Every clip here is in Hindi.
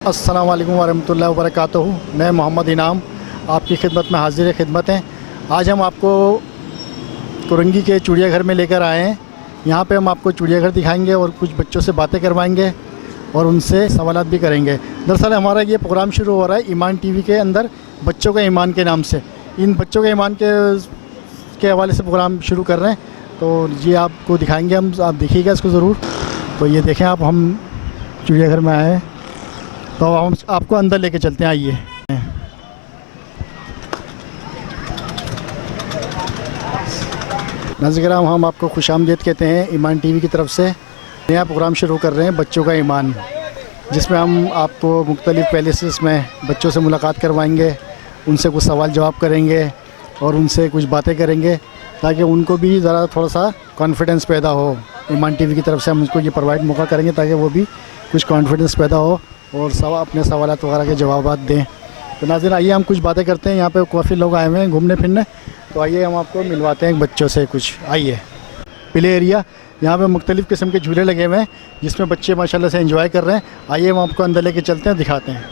अस्सलाम वालेकुम वरहमतुल्लाहि वबरकातुहू। मैं मोहम्मद इनाम आपकी खिदमत में हाजिर खिदमत हैं। आज हम आपको कुरंगी के चिड़ियाघर में लेकर आए हैं। यहाँ पे हम आपको चिड़ियाघर दिखाएंगे और कुछ बच्चों से बातें करवाएंगे और उनसे सवालात भी करेंगे। दरअसल हमारा ये प्रोग्राम शुरू हो रहा है ईमान टीवी के अंदर बच्चों का ईमान के नाम से। इन बच्चों के ईमान के हवाले से प्रोग्राम शुरू कर रहे हैं, तो ये आपको दिखाएंगे हम, आप देखिएगा इसको ज़रूर। तो ये देखें आप, हम चिड़ियाघर में आए हैं तो हम आपको अंदर लेके चलते हैं, आइए। नाज़रीन हम आपको खुशामदीद कहते हैं ईमान टीवी की तरफ से। नया प्रोग्राम शुरू कर रहे हैं बच्चों का ईमान, जिसमें हम आपको मुख्तलिफ़ पैलेसेस में बच्चों से मुलाकात करवाएंगे, उनसे कुछ सवाल जवाब करेंगे और उनसे कुछ बातें करेंगे ताकि उनको भी ज़रा थोड़ा सा कॉन्फिडेंस पैदा हो। ईमान टीवी की तरफ से हम उनको ये प्रोवाइड मौका करेंगे ताकि वो भी कुछ कॉन्फिडेंस पैदा हो और अपने सवालात वगैरह के जवाब दें। तो नाज़रीन आइए हम कुछ बातें करते हैं। यहाँ पे काफ़ी लोग आए हुए हैं घूमने फिरने, तो आइए हम आपको मिलवाते हैं बच्चों से कुछ। आइए, प्ले एरिया, यहाँ पे मुख्तलिफ़ किस्म के झूले लगे हुए हैं जिसमें बच्चे माशाल्लाह से एंजॉय कर रहे हैं। आइए हम आपको अंदर लेके चलते हैं, दिखाते हैं।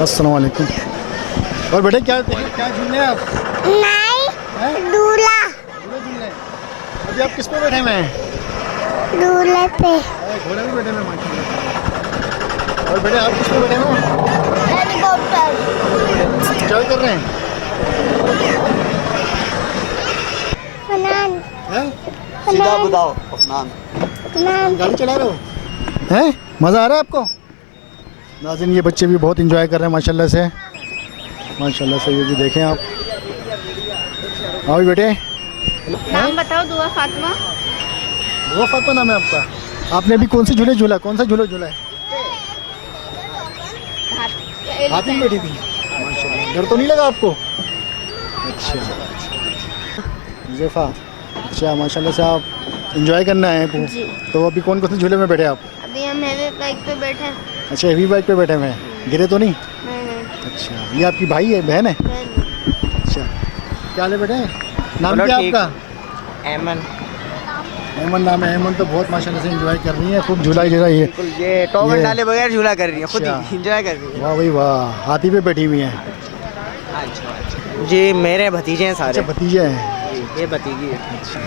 अस्सलाम वालेकुम। और बेटे क्या झूले हैं आप? नहीं, दूल्हा। अभी आप किस पे बैठे हुए हैं? दूल्हे पे। घोड़े भी बैठे हुए हैं माशाल्लाह। और बेटे आप किस पे बैठे हुए हैं? हेलीकॉप्टर। एंजॉय कर रहे हैं? फनान। सीधा बताओ अफनान। फनान। गाड़ी चला रहे हो? हैं? मज़ा आ रहा है आपको? नाज़रीन ये बच्चे भी बहुत एंजॉय कर रहे हैं माशाल्लाह से। माशाल्लाह से ये भी देखें आप। आओ बेटे। नाम बताओ। दुआ फातिमा। दुआ फातिमा नाम है आपका? आपने अभी कौन से झूले झूला? कौन सा झूला झूला है? हाथी में बैठी थी? माशाल्लाह। डर तो नहीं लगा आपको? अच्छा ज़ेफ़ा, अच्छा माशाल्लाह से आप एंजॉय करना है आपको। तो अभी कौन से झूले में बैठे आप? अभी हम हेवी बाइक पे बैठे हैं। अच्छा, हेवी बाइक पे बैठे हुए हैं, गिरे तो नहीं? नहीं। अच्छा, ये आपकी भाई है, बहन है? अच्छा, क्या ले बेटे? नाम क्या आपका? एमन। अहमद नाम है। अहमद तो बहुत माशाल्लाह से एंजॉय कर रही है, खूब झूला झूला रही है। बिल्कुल, ये टॉवेल डाले बगैर झूला कर रही है, खुद अच्छा। ही एंजॉय कर रही है। वाह भाई वाह, हाथी पे बैठी हुई हैं। जी मेरे भतीजे हैं सारे। अच्छा, भतीजे हैं। ये भतीजी है। अच्छा,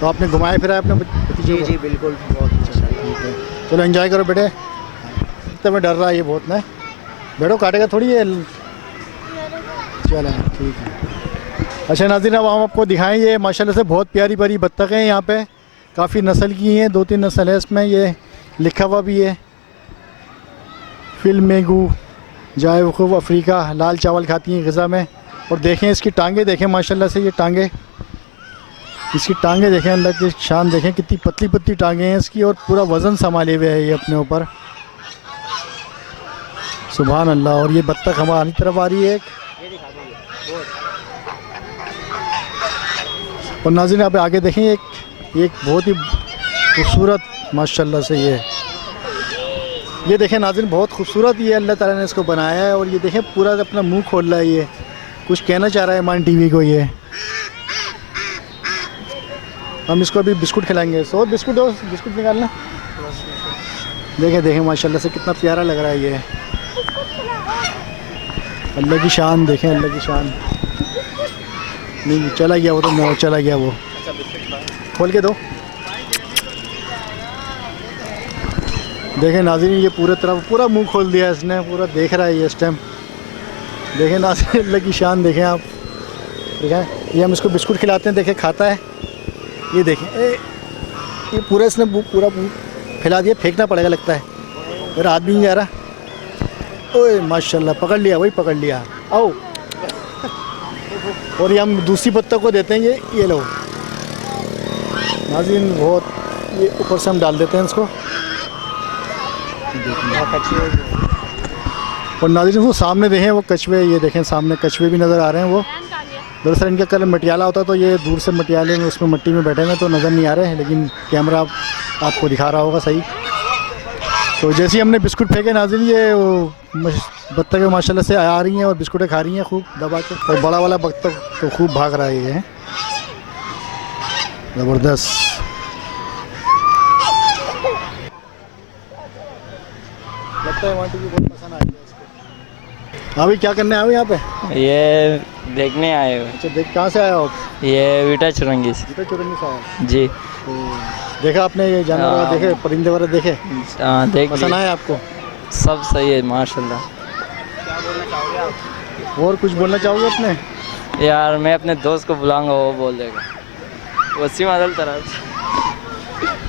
तो आपने घुमाया फिरा अपने भतीजे जी को? जी बिल्कुल, बहुत अच्छा। ठीक है, चलो एंजॉय करो बेटे। तो मैं डर रहा है ये बहुत ना, बैठो, काटेगा थोड़ी है। चलो ठीक है। अच्छा नाज़रीन अब हम आपको दिखाएं, ये माशाल्लाह से बहुत प्यारी प्यारी बत्तखें हैं। यहाँ पे काफ़ी नस्ल की हैं, 2-3 नस्ल है इसमें। ये लिखा हुआ भी है फिल्मेगू जाए वकूफ़ अफ्रीका, लाल चावल खाती हैं ग़िज़ा में। और देखें इसकी टांगें, देखें माशाल्लाह से ये टांगें, इसकी टांगें देखें, अल्लाह की शान देखें, कितनी पतली पतली टांगें हैं इसकी और पूरा वज़न संभाले हुए है ये अपने ऊपर। सुभान अल्लाह। और ये बत्तख हमारी तरफ आ रही है एक। और नाज़रीन आप आगे देखें, एक बहुत ही खूबसूरत माशाल्लाह से ये देखें नाज़रीन, बहुत खूबसूरत ये अल्लाह ताला ने इसको बनाया है। और ये देखें पूरा अपना मुंह खोल रहा है, ये कुछ कहना चाह रहा है ईमान टीवी को। ये हम इसको अभी बिस्कुट खिलाएंगे। सो बिस्कुट हो, बिस्कुट निकालना। देखें माशाल्लाह से कितना प्यारा लग रहा है ये। अल्लाह की शान देखें, अल्लाह की शान। नहीं चला गया वो, तो चला गया वो, खोल के दो। देखें नाज़रीन ये पूरा मुंह खोल दिया इसने, पूरा देख रहा है ये इस टाइम। देखें नाज़रीन अल्लाह की शान देखें आप। देखें ये हम इसको बिस्कुट खिलाते हैं, देखें खाता है। ये देखें ये पूरा इसने पूरा फैला दिया, फेंकना पड़ेगा लगता है, मेरा हाथ भी नहीं जा रहा। ओए माशाल्लाह, पकड़ लिया, वही पकड़ लिया। आओ। और ये हम दूसरी बत्तख को देते हैं, ये लो नाज़रीन, बहुत ये ऊपर से हम डाल देते हैं इसको। और नाज़रीन वो सामने देखें, वो कछुए, ये देखें सामने कछुए भी नज़र आ रहे हैं। वो दरअसल इनका कलर मटियाला होता, तो ये दूर से मटियाले में उसमें मिट्टी में बैठे हुए तो नज़र नहीं आ रहे हैं, लेकिन कैमरा आपको दिखा रहा होगा सही। तो जैसे ही हमने बिस्कुट फेंके नाज़रीन, ये वो बत्तखें माशाल्लाह से आ रही हैं और बिस्कुटें खा रही हैं खूब दबा के। और बड़ा वाला बत्तख तो खूब भाग रहा है ये, ज़बरदस्त। लगता है इमान टीवी बहुत पसंद आई है इसको। अभी क्या करने आए हो यहाँ पे? ये देखने आए हो? अच्छा, देख कहाँ से आए हो आप? ये विटा चुरंगी से। बेटा चुरंगी से आए जी। तो देखा आपने ये जानवर वगैरह देखे, परिंदे वगैरह देखे? हाँ देख पसंद लिए। आए आपको? सब सही है माशाल्लाह। और कुछ बोलना चाहोगे अपने? यार मैं अपने दोस्त को बुलाऊंगा, वो बोल देगा। वसीम आदल तरफ।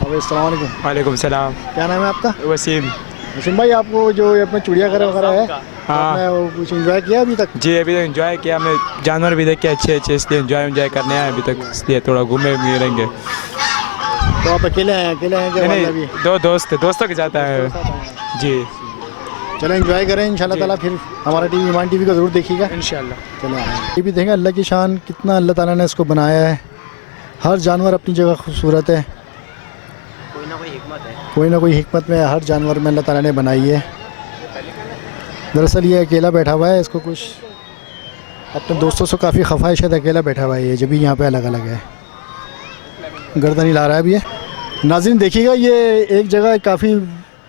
अब अस्सलाम वालेकुम। वालेकुम सलाम। क्या नाम है आपका? वसीम। वसीम भाई, आपको जो ये अपने चिड़ियाघर वगैरह है, हाँ। आपने वो कुछ एंजॉय किया अभी तक? जी अभी तो एंजॉय किया, हमने जानवर भी देखे अच्छे अच्छे, इसलिए एंजॉय करने आए अभी तक, इसलिए थोड़ा घूमे फिरेंगे। तो आप अकेले हैं क्या? नहीं अभी दो दोस्त, दोस्तों के साथ आए हैं। जी चलो एंजॉय करें इंशाल्लाह ताला। फिर हमारा टीवी ईमान टीवी को ज़रूर देखिएगा इंशाल्लाह। चलो ये भी देखें अल्लाह की शान, कितना अल्लाह ताला ने इसको बनाया है। हर जानवर अपनी जगह खूबसूरत है, कोई ना कोई हिकमत में हर जानवर में अल्लाह ताला ने बनाई है। दरअसल ये अकेला बैठा हुआ है, इसको कुछ अपने दोस्तों से काफ़ी खफा है, शायद अकेला बैठा हुआ है ये, जब भी यहाँ पे अलग अलग है। गर्दन हिला रहा है अभी ये। नाज़रीन देखिएगा, ये एक जगह काफ़ी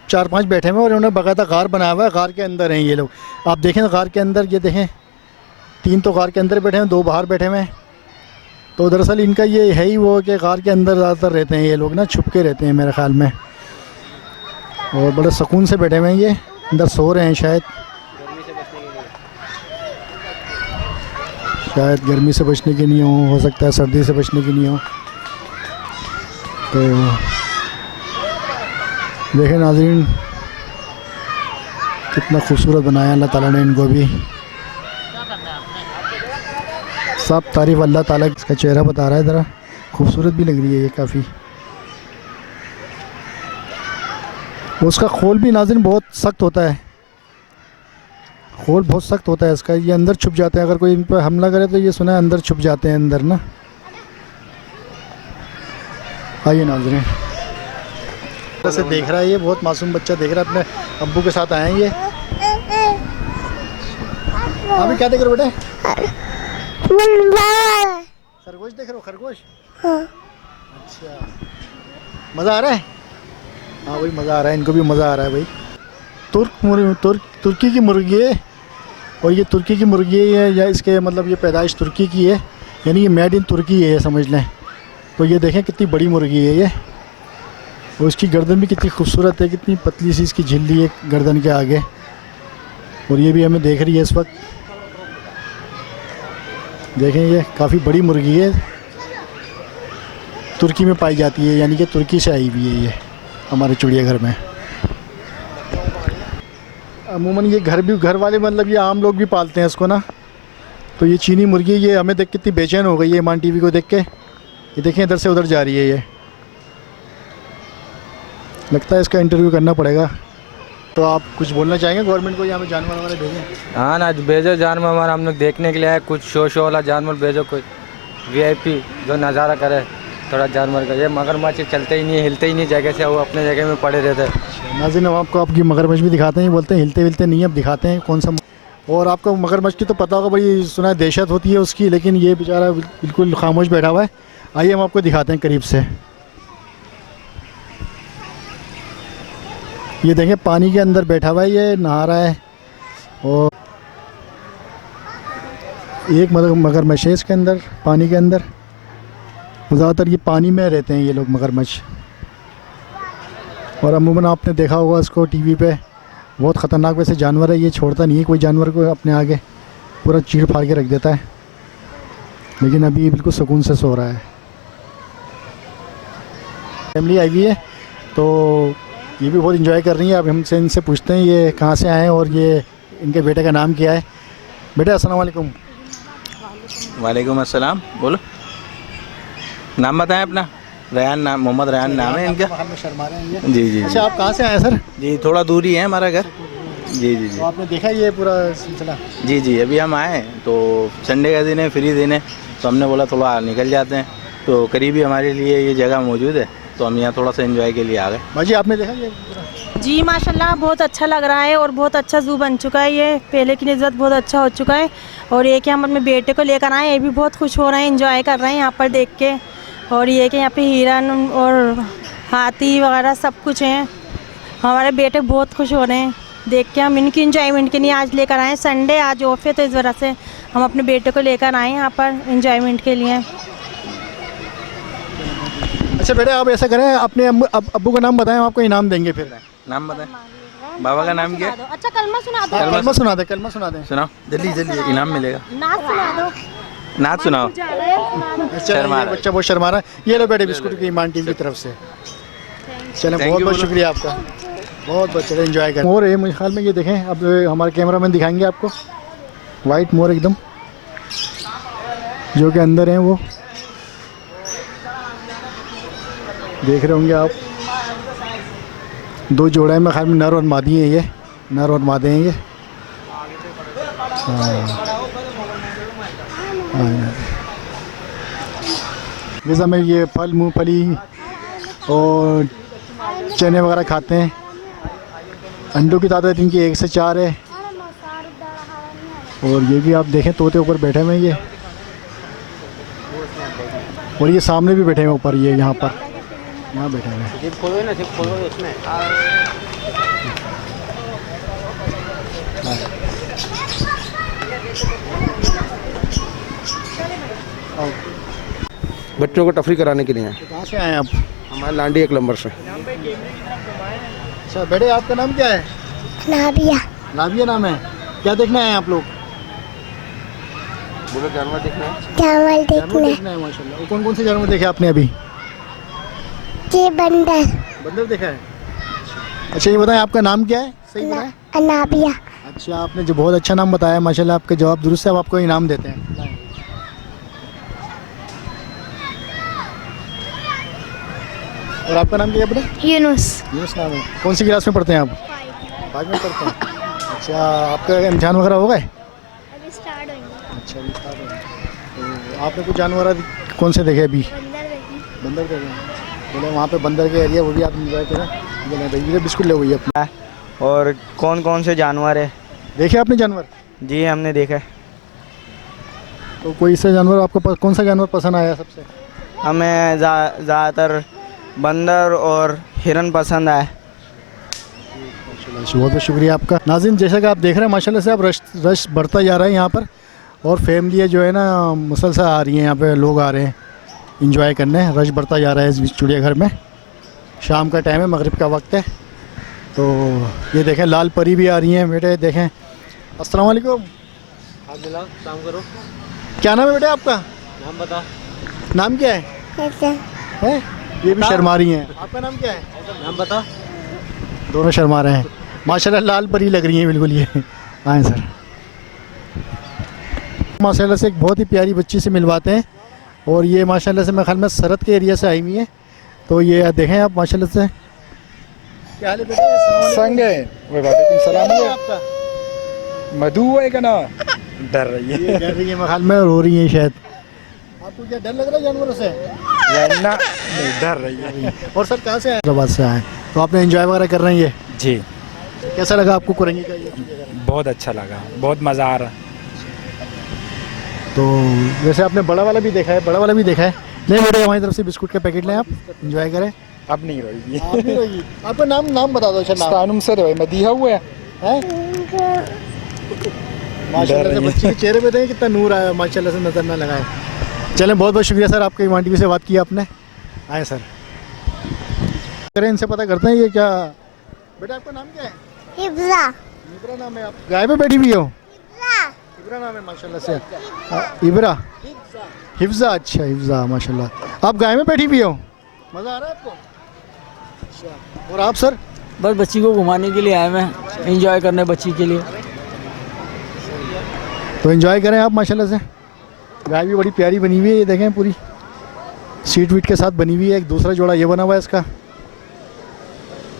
4-5 बैठे हुए हैं और उन्होंने बाकायदा गार बनाया हुआ है। गार के अंदर हैं ये लोग, आप देखें गार के अंदर, ये देखें 3 तो गार के अंदर बैठे हैं, 2 बाहर बैठे हुए हैं। तो दरअसल इनका ये है ही वो कि गार के अंदर ज़्यादातर रहते हैं ये लोग ना, छुप के रहते हैं मेरे ख़्याल में, और बड़े सुकून से बैठे हुए हैं। ये अंदर सो रहे हैं, शायद गर्मी से बचने के लिए हो सकता है सर्दी से बचने के लिए हो। तो देखें नाज़रीन, कितना खूबसूरत बनाया अल्लाह ताला ने इनको भी। सब तारीफ़ अल्लाह ताला की। इसका चेहरा बता रहा है, ज़रा खूबसूरत भी लग रही है ये काफ़ी। उसका खोल भी नाज़रीन बहुत सख्त होता है, खोल बहुत सख्त होता है इसका। ये अंदर छुप जाते हैं, अगर कोई इन पर हमला करे तो ये सुना है अंदर छुप जाते हैं अंदर ना। आइए नाज़रीन, से देख रहा है ये, बहुत मासूम बच्चा देख रहा है, अपने अब्बू के साथ आए हैं ये। अभी क्या देख रहे हो बेटे? खरगोश देख रहे हो? खरगोश? अच्छा, मज़ा आ रहा है? हाँ भाई मज़ा आ रहा है, इनको भी मज़ा आ रहा है भाई। तुर्की की मुर्गी है, और ये तुर्की की मुर्गी है, या इसके मतलब ये पैदाइश तुर्की की है, यानी ये मेड इन तुर्की है ये समझ लें। तो ये देखें कितनी बड़ी मुर्गी है ये, और इसकी गर्दन भी कितनी खूबसूरत है, कितनी पतली सी इसकी झिल्ली है गर्दन के आगे, और ये भी हमें देख रही है इस वक्त। देखें ये काफ़ी बड़ी मुर्गी है, तुर्की में पाई जाती है, यानी कि तुर्की से आई हुई है ये हमारे चिड़ियाघर में। अमूमन ये घर वाले मतलब ये आम लोग भी पालते हैं इसको ना। तो ये चीनी मुर्गी, ये हमें देख कितनी बेचैन हो गई है ईमान टीवी को देख के। ये देखें इधर से उधर जा रही है ये, लगता है इसका इंटरव्यू करना पड़ेगा। तो आप कुछ बोलना चाहेंगे गवर्नमेंट को, यहाँ पे जानवर वगैरह भेजें? हाँ ना, भेजो जानवर, हमारा हम लोग देखने के लिए आए, कुछ शो वाला जानवर भेजो, कोई VIP जो नज़ारा करे थोड़ा जानवर का। ये मगरमच्छ चलते ही नहीं, हिलते ही नहीं जगह से, वो अपने जगह में पड़े रहते हैं। नाज़रीन हम आपको आपकी मगरमच्छ भी दिखाते हैं, बोलते हैं हिलते विलते नहीं, अब दिखाते हैं कौन सा। और आपको मगरमच्छ की तो पता होगा, बड़ी सुना है दहशत होती है उसकी, लेकिन ये बेचारा बिल्कुल खामोश बैठा हुआ है। आइए हम आपको दिखाते हैं करीब से। ये देखें पानी के अंदर बैठा हुआ है, ये नहा रहा है, और एक मगरमच्छ है इसके अंदर, पानी के अंदर। ज़्यादातर ये पानी में रहते हैं ये लोग मगरमच्छ, और अमूमन आपने देखा होगा इसको टीवी पे। बहुत ख़तरनाक वैसे जानवर है ये, छोड़ता नहीं है कोई जानवर को अपने आगे, पूरा चीड़ फाड़ के रख देता है। लेकिन अभी बिल्कुल सुकून से सो रहा है। फैमिली आई हुई है, तो ये भी बहुत इंजॉय कर रही है। अब हमसे इनसे पूछते हैं ये कहाँ से आए हैं और ये इनके बेटे का नाम क्या है। बेटा अस्सलाम वालेकुम। वालेकुम अस्सलाम। बोलो, नाम बताएं अपना। रयान नाम, मोहम्मद रयान नाम है इनका। शर्मा रहे हैं ये। जी जी अच्छा, आप कहाँ से आए सर? जी, थोड़ा दूर ही है हमारा घर। जी जी जी। तो आपने देखा ये पूरा सिलसिला? जी जी, अभी हम आए तो संडे का दिन है, फ्री दिन है, तो हमने बोला थोड़ा निकल जाते हैं। तो करीबी हमारे लिए ये जगह मौजूद है, तो हम यहाँ थोड़ा सा एंजॉय के लिए आ गए। भाजी आपने देखा ये पूरा? जी माशाल्लाह, बहुत अच्छा लग रहा है और बहुत अच्छा ज़ू बन चुका है ये, पहले की निस्बत बहुत अच्छा हो चुका है। और ये कि हम अपने बेटे को लेकर आए, ये भी बहुत खुश हो रहे हैं, एंजॉय कर रहे हैं यहाँ पर देख के। और ये कि यहाँ पे हिरन और हाथी वगैरह सब कुछ हैं, हमारे बेटे बहुत खुश हो रहे हैं। देख के हम इनकी इंजॉयमेंट के लिए आज लेकर आए हैं। संडे आज ऑफ है तो इस वजह से हम अपने बेटे को लेकर आए हैं यहाँ पर इंजॉयमेंट के लिए। अच्छा बेटे, आप ऐसा करें, अपने अब्बू का नाम बताएं, हम आपको इनाम देंगे। फिर नाम बताएं, बाबा का नाम क्या है? अच्छा कलमा सुना दो। कलमा सुना दे, कलमा सुना दे। सुनाओ जल्दी जल्दी, इनाम मिलेगा। नाच सुना दो। नाच सुनाओ। शर्मा रहा है बच्चा, बहुत शर्मा रहा है। ये लो बेटे बिस्कुट की ईमान टीवी की तरफ से। चलें, बहुत बहुत शुक्रिया आपका, बहुत बहुत चले एंजॉय करें। मोर है मेरे ख्याल में, ये देखें, अब हमारे कैमरामैन दिखाएंगे आपको। वाइट मोर एकदम, जो कि अंदर हैं वो देख रहे होंगे आप। 2 जोड़ा है मेरे ख्याल में, नर और मादी हैं। ये नर और मादे हैं ये। जैसा में ये फल, मूंगफली और चने वगैरह खाते हैं। अंडों की तादाद इनकी 1 से 4 है। और ये भी आप देखें, तोते ऊपर बैठे हुए हैं ये। और ये सामने भी बैठे हैं ऊपर, ये यहाँ पर, यहाँ बैठे हुए हैं। बच्चों को तफरी कराने के लिए हैं। कहाँ से आए हैं आप? हमारे लांडी 1 नंबर से। अच्छा बेटे, आपका नाम क्या है? नाबिया। नाबिया नाम है। क्या देखने आए हैं आप लोग? बोलो जानवर देखना है। जानवर जानवर देखने। देखना है, माशाल्लाह। कौन कौन से जानवर देखे आपने अभी? ये बंदर। बंदर देखा है। अच्छा ये बताएं, आपका नाम क्या है? सही बताएं। नाबिया। अच्छा, आपने जो बहुत अच्छा नाम बताया माशाल्लाह, आपके जवाब दुरुस्त है। अब आपको इनाम देते हैं। और आपका नाम क्या है बेटा? यूनुस। यूनुस नाम है। कौन सी क्लास में पढ़ते हैं आप? 5 में पढ़ते हैं। अच्छा, आपका इम्तिहान वगैरह हो गए? अभी स्टार्ट होंगे। अच्छा, अभी स्टार्ट हो गए। तो आपने कुछ जानवर कौन से देखे अभी? बंदर देखी। बंदर देखे हैं। बोले वहाँ पे बंदर के एरिया, वो भी आप इंजॉय करें। ये बिस्कुट ले हुई अपना। और कौन कौन से जानवर है? देखे आपने जानवर? जी हमने देखा है। तो कोई से जानवर आपको कौन सा जानवर पसंद आया सबसे? हमें ज़्यादातर बंदर और हिरन पसंद आए। बहुत बहुत शुक्रिया आपका। नाज़रीन, जैसा कि आप देख रहे हैं माशाल्लाह से अब रश बढ़ता जा रहा है यहाँ पर। और फैमिली जो है ना मुसलसल आ रही हैं यहाँ पे, लोग आ रहे हैं इंजॉय करने। रश बढ़ता जा रहा है इस चिड़ियाघर में। शाम का टाइम है, मगरिब का वक्त है। तो ये देखें, लाल परी भी आ रही हैं बेटे। देखें, अस्सलाम वालेकुम। काम करो। क्या नाम है बेटे आपका? नाम बता। नाम क्या है? ऐसे। है? ये भी शर्मा रही हैं। आपका नाम क्या है? नाम बता। दोनों शर्मा रहे हैं माशाल्लाह। लाल परी लग रही हैं बिल्कुल ये। आए सर। माशाल्लाह से एक बहुत ही प्यारी बच्ची से मिलवाते हैं। और ये माशाल्लाह से मेरे ख्याल में सरहद के एरिया से आई हुई है। तो ये देखें आप माशाल्लाह से। क्या हाल है बेटे? संगे वालेकुम सलाम। क्या है आपका? मधु है का ना? डर रही ये डर रही है मेरे ख्याल में, रो रही है शायद। आपको क्या डर लग रहा है जानवरों से? ना डर रही है। और सर कहाँ से आए? हैदराबाद से आए। तो आपने एंजॉय वगैरह कर रहे हैं ये? जी। कैसा लगा आपको कुरंगी का ये? बहुत अच्छा लगा, बहुत मज़ा आ रहा। तो वैसे आपने बड़ा वाला भी देखा है? बड़ा वाला भी देखा है। नहीं बेटे, हमारी तरफ से बिस्कुट का पैकेट लें, आप एंजॉय करें। अब नहीं रोएगी। आप नहीं रोएगी। आपका नाम बता दो। अच्छा नाम तानुम से रोए मैं दिया हुआ है। माशाल्लाह से बच्ची के चेहरे पे देखें कितना नूर आया, माशाल्लाह से नज़र ना लगाए। चलें, बहुत बहुत शुक्रिया सर, आपके ईमान टीवी से बात की आपने। आए सर, करें इनसे पता करते हैं ये क्या। बेटा आपका नाम क्या है? हिब्जा। इब्रा नाम है। आप गाय पे बैठी हुई हो? इब्रा नाम है माशाल्लाह से। इब्रा, हिफ्जा। अच्छा हिफ्जा, माशाल्लाह। आप गाय में बैठी हुई हो? मज़ा आ रहा है आपको? अच्छा, और आप सर? बस बच्ची को घुमाने के लिए आए मैं, एंजॉय करने बच्ची के लिए। तो एंजॉय करें आप माशाल्लाह से। गाय भी बड़ी प्यारी बनी हुई है, ये देखें पूरी सीट वीट के साथ बनी हुई है। एक दूसरा जोड़ा ये बना हुआ है इसका।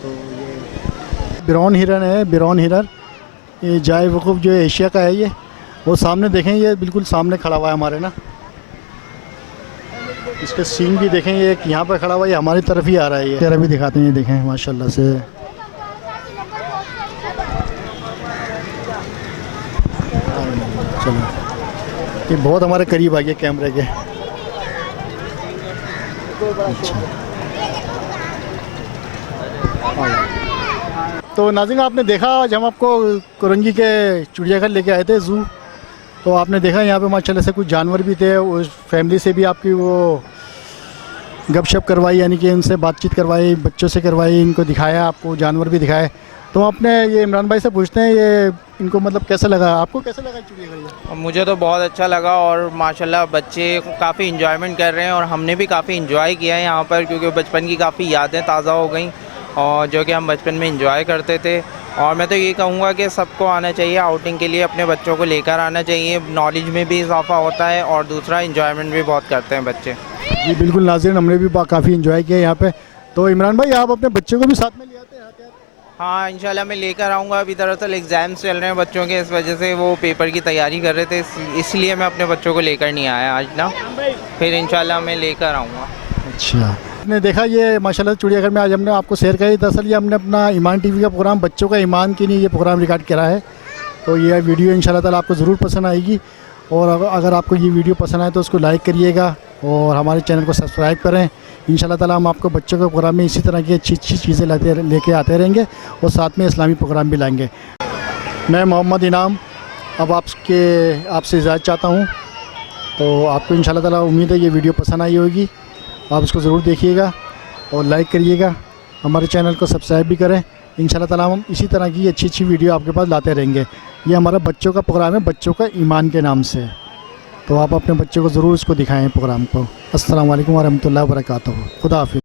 तो ये बिरौन हिरन है, बिरौन हिरन। ये जाए वकूफ़ जो है एशिया का है ये। वो सामने देखें, ये बिल्कुल सामने खड़ा हुआ है हमारे ना। इसके सींग भी देखें, ये एक यहाँ पर खड़ा हुआ है, हमारी तरफ ही आ रहा है ये। तेरा भी दिखाते हैं, ये देखें माशाल्लाह से। चलो, ये बहुत हमारे करीब आ गए कैमरे के। अच्छा। तो नाज़रीन आपने देखा आज हम आपको कुरंगी के चिड़ियाघर लेके आए थे ज़ू। तो आपने देखा यहाँ पे माशाल्लाह से कुछ जानवर भी थे, उस फैमिली से भी आपकी वो गपशप करवाई, यानी कि उनसे बातचीत करवाई, बच्चों से करवाई, इनको दिखाया, आपको जानवर भी दिखाए। तो हम अपने ये इमरान भाई से पूछते हैं ये इनको मतलब कैसा लगा, आपको कैसा लगा चिड़ियाघर? मुझे तो बहुत अच्छा लगा और माशाल्लाह बच्चे काफ़ी इन्जॉयमेंट कर रहे हैं और हमने भी काफ़ी इन्जॉय किया है यहाँ पर, क्योंकि बचपन की काफ़ी यादें ताज़ा हो गई और जो कि हम बचपन में इन्जॉय करते थे। और मैं तो ये कहूँगा कि सबको आना चाहिए आउटिंग के लिए, अपने बच्चों को लेकर आना चाहिए, नॉलेज में भी इजाफा होता है और दूसरा इन्जॉयमेंट भी बहुत करते हैं बच्चे। जी बिल्कुल नाज़रीन, हमने भी काफ़ी इन्जॉय किया यहाँ पे। तो इमरान भाई आप अपने बच्चों को भी साथ में ले आते हैं? हाँ इंशाल्लाह मैं लेकर आऊँगा। अभी दरअसल एग्ज़ाम्स चल रहे हैं बच्चों के, इस वजह से वो पेपर की तैयारी कर रहे थे, इसलिए मैं अपने बच्चों को लेकर नहीं आया आज ना, फिर इंशाल्लाह मैं लेकर आऊँगा। अच्छा, आपने देखा ये माशाल्लाह चिड़ियाघर में आज हमने आपको शेयर किया। दरअसल ये हमने अपना ईमान टीवी का प्रोग्राम बच्चों का ईमान के लिए ये प्रोग्राम रिकॉर्ड करा है। तो ये वीडियो इंशाल्लाह ताला आपको ज़रूर पसंद आएगी और अगर आपको ये वीडियो पसंद आए तो उसको लाइक करिएगा और हमारे चैनल को सब्सक्राइब करें। इंशाल्लाह ताला हम आपको बच्चों के प्रोग्राम में इसी तरह की अच्छी अच्छी चीज़ें लेके आते रहेंगे और साथ में इस्लामी प्रोग्राम भी लाएंगे। मैं मोहम्मद इनाम अब आपसे इजाज़त चाहता हूँ। तो आपको इंशाल्लाह ताला उम्मीद है ये वीडियो पसंद आई होगी, आप इसको ज़रूर देखिएगा और लाइक करिएगा, हमारे चैनल को सब्सक्राइब भी करें। इंशाल्लाह ताला हम इसी तरह की अच्छी अच्छी वीडियो आपके पास लाते रहेंगे। ये हमारा बच्चों का प्रोग्राम है, बच्चों का ईमान के नाम से। तो आप अपने बच्चों को ज़रूर इसको दिखाएं प्रोग्राम को। अस्सलाम वालेकुम व रहमतुल्लाहि व बरकातहू। खुदा हाफिज़।